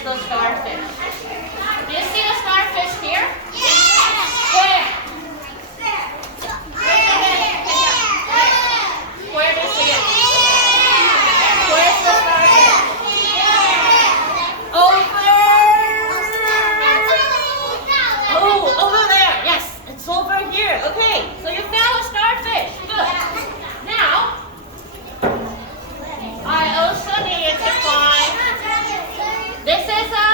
is the starfish. Do you see the starfish here? Where? Where do you see it? Where's the starfish? Over. Oh, over there. Yes, it's over here. Okay, so you found a starfish. Good. Now, I also need to find. This is a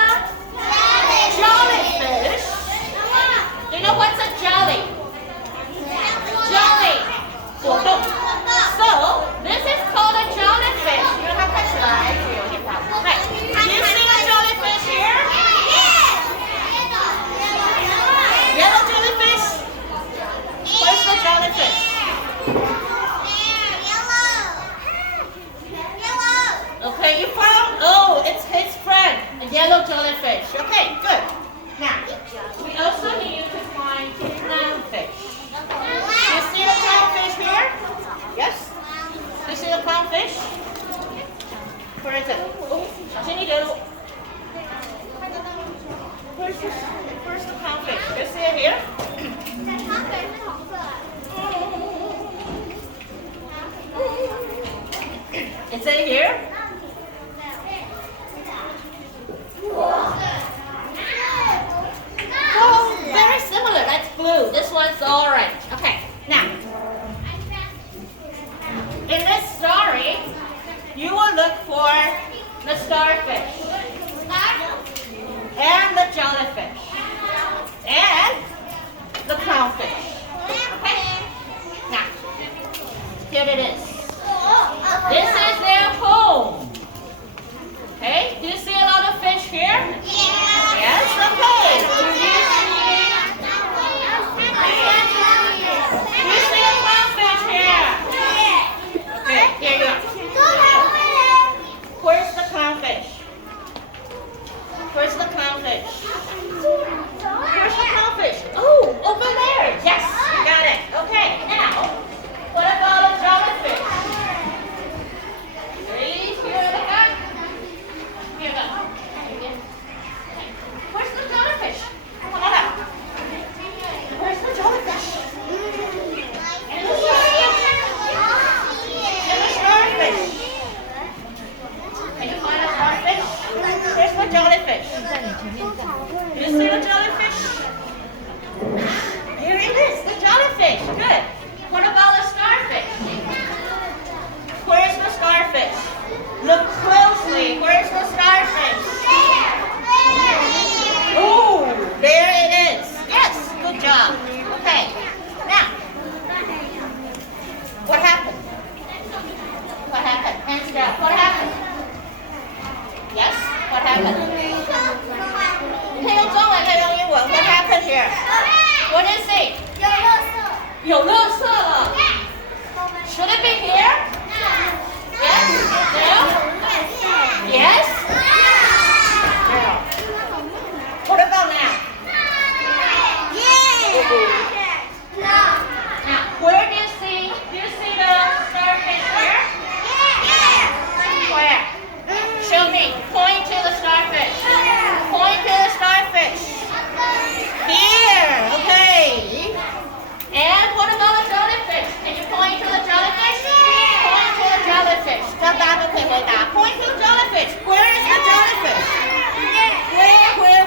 jellyfish. Do you know what's a jelly? Jelly. 果冻. So, this is called a jellyfish. 因为它看起来是有点大。Right. Do you see a jellyfish here? Yellow jellyfish? Where's the jellyfish? Okay, you found? Oh, it's his friend, a yellow jellyfish. Okay, good. Now, we also need to find clownfish. You see the clownfish here? Yes? You see the clownfish? Where is it? Oh, 小心一点哦. Where's the clownfish? You see it here? Is it here? Oh, very similar. That's blue. This one's orange. Okay, now, in this story, you will look for the starfish and the jellyfish and the clownfish. Okay? Now, here it is. This is their home. Okay? Do you see a lot of fish here? Yes? Okay. Do you see a clownfish here? Okay, here you are. Where's the clownfish? Where's the clownfish? Where's the clownfish? Oh, over there. Yes, got it. Okay, now, what about a jellyfish? Ready? Here they go. Here we go. Where's the jellyfish? Come on up. Where's the jellyfish? And the starfish. Can you find a starfish? Where's the jellyfish? You see the jellyfish? Here it is, the jellyfish. Good. What about the starfish? Where's the starfish? Look closely. Where's the starfish? Oh, there it is. Yes, good job. Okay. Now, what happened? What happened? Hands down. What happened? Yes? What happened? 你可以用中文，可以用英文。What happened here? What is it? 有垃圾了。Should it be here? Yes? No? Yes? No. What about now? Now, where do you see? Do you see the starfish here? Where? Show me. Point to the starfish. Point to the starfish. Here. Okay. And what about the jellyfish? Can you point to the jellyfish? Point to the jellyfish. 这样大家都可以回答。Point to the jellyfish. Where is the jellyfish?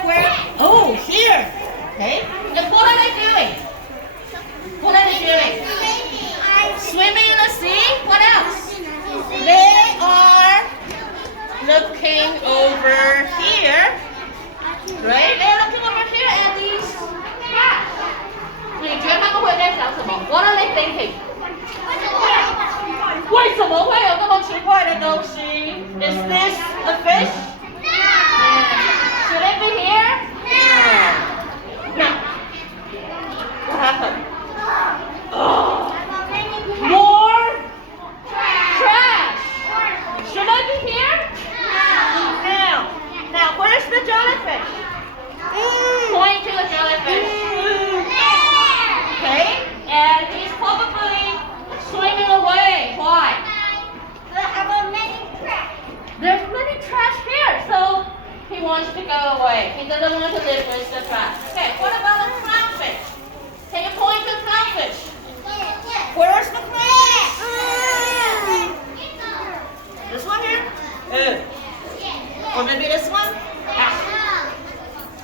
Where? Oh, here. Okay. And what are they doing? What are they doing? Swimming in the sea? What else? They are looking over here. Right? They're looking over here at these trash. 你觉得他们会在想什么 ？What are they thinking? 为什么会有这么奇怪的东西 ？Is this a fish? Should it be here? No. What happened? Oh. More trash. Should I be here? No. Now, where's the jellyfish? Point to the jellyfish. Okay, and he's probably swimming away. Why? There's many trash here, so he he wants to go away. He doesn't want to live with the trash. Okay, what about the clownfish? Can you point to clownfish? Where's the clownfish? This one here? Or maybe this one? Ah.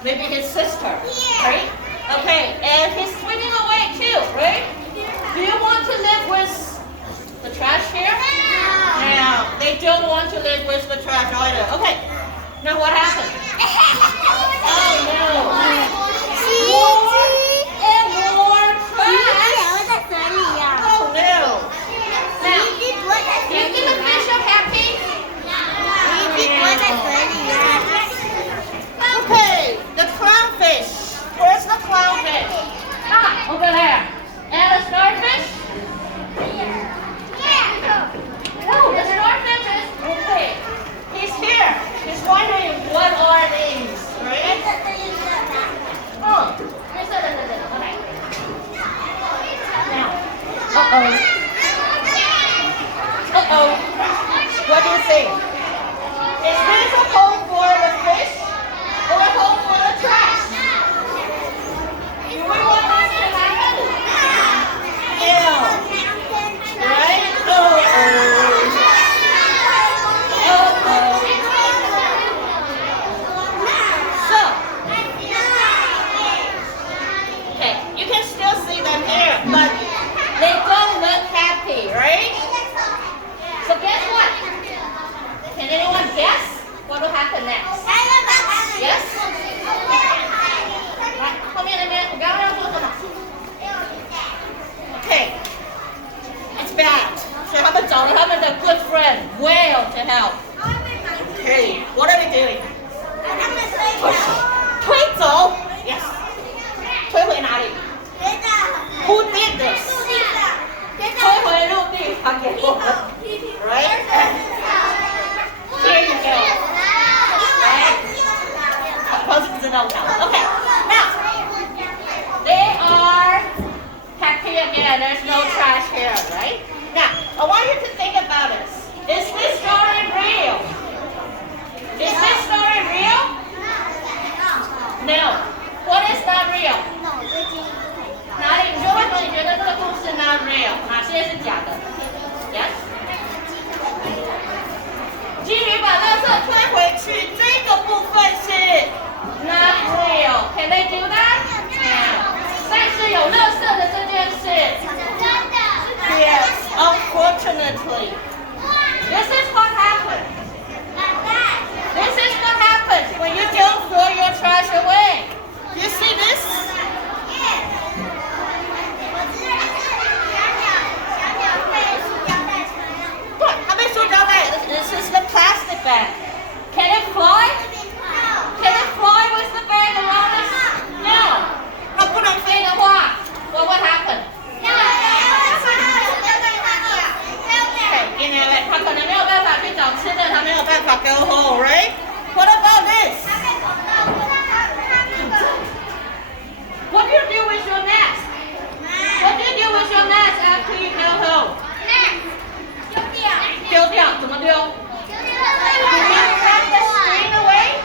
Maybe his sister, right? Okay, and he's swimming away too, right? Do you want to live with the trash here? No. They don't want to live with the trash either. Okay, now what happened? Oh no. More and more trash. Oh no. Now, do you think the fish are happy? Okay, the clownfish. Where's the clownfish? Ah, over there. And the starfish? Oh, the starfish is okay. He's here. He's wondering what are these, right? Oh, okay. Now, what do you think? Is this a home for the fish or a home for the trash? Do we want this to happen? Yeah. Right? So, okay, you can still see them here, but they don't look happy, right? So guess what? Can anyone guess what will happen next? Yes? 后面那边，我刚刚要说什么 ？Okay, it's bad. 所以他们找了他们的 good friend whale to help. Okay, what are we doing? 推走 Yes. 推回哪里 ？Who did this? 推回陆地，还给我们 ，right? Here you go. Right? 好像知道我。Okay, now they are happy again. There's no trash here, right? Now I want you to think about this. Is this story real? Is this story real? No. What is not real? 哪里？你说为什么你觉得这个故事 not real？ 哪些是假的 ？Yes。基于把垃圾推回去，这个部分是 not real。Can they do that? No. 但是有垃圾的这件事，Yes, unfortunately. This is what happens. This is what happens when you don't throw your trash away. You see this? What? 它被塑胶袋 This is the plastic bag. Can it fly? Can it fly with the bag around us? No. 它不能飞的话 What would happen? Okay, 它可能没有办法去找吃的，它没有办法 go home, right? What about this? What do you do with your nest? What do you do with your nest after you go home? 丢掉，怎么丢？ Do you cut the string away?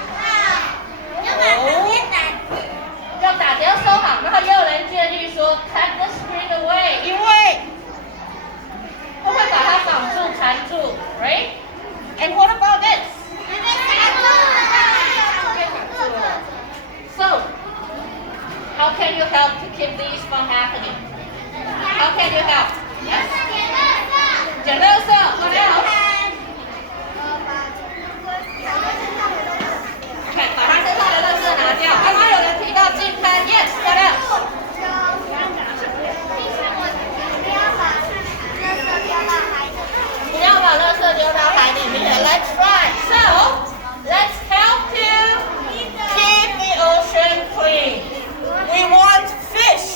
要打结要收好，然后也有人建议说 cut the string away， 因为会把它绑住、缠住 ，right? And what about this? So, how can you help to keep these from happening? How can you help? Yes? 捡垃圾 ，what else? Okay, 把他身上的垃圾拿掉。刚刚有人提到净滩 ，yes, what else? 不要把垃圾丢到海里面。Let's try. So, let's help to keep the ocean clean. We want fish.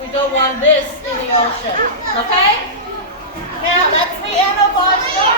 We don't want this in the ocean. Okay? Now, that's the end of our story.